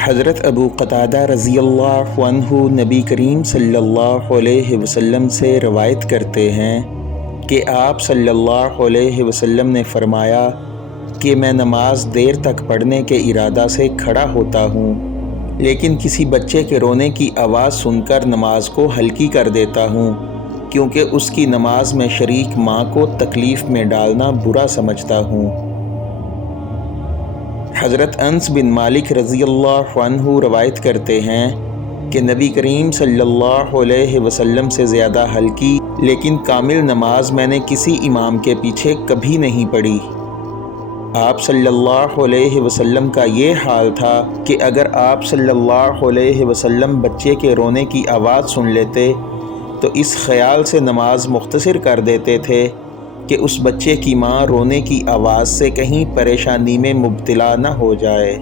حضرت ابو قتادہ رضی اللہ عنہ نبی کریم صلی اللہ علیہ وسلم سے روایت کرتے ہیں کہ آپ صلی اللہ علیہ وسلم نے فرمایا کہ میں نماز دیر تک پڑھنے کے ارادہ سے کھڑا ہوتا ہوں، لیکن کسی بچے کے رونے کی آواز سن کر نماز کو ہلکی کر دیتا ہوں، کیونکہ اس کی نماز میں شریک ماں کو تکلیف میں ڈالنا برا سمجھتا ہوں۔ حضرت انس بن مالک رضی اللہ عنہ روایت کرتے ہیں کہ نبی کریم صلی اللہ علیہ وسلم سے زیادہ ہلکی لیکن کامل نماز میں نے کسی امام کے پیچھے کبھی نہیں پڑھی۔ آپ صلی اللہ علیہ وسلم کا یہ حال تھا کہ اگر آپ صلی اللہ علیہ وسلم بچے کے رونے کی آواز سن لیتے تو اس خیال سے نماز مختصر کر دیتے تھے کہ اس بچے کی ماں رونے کی آواز سے کہیں پریشانی میں مبتلا نہ ہو جائے۔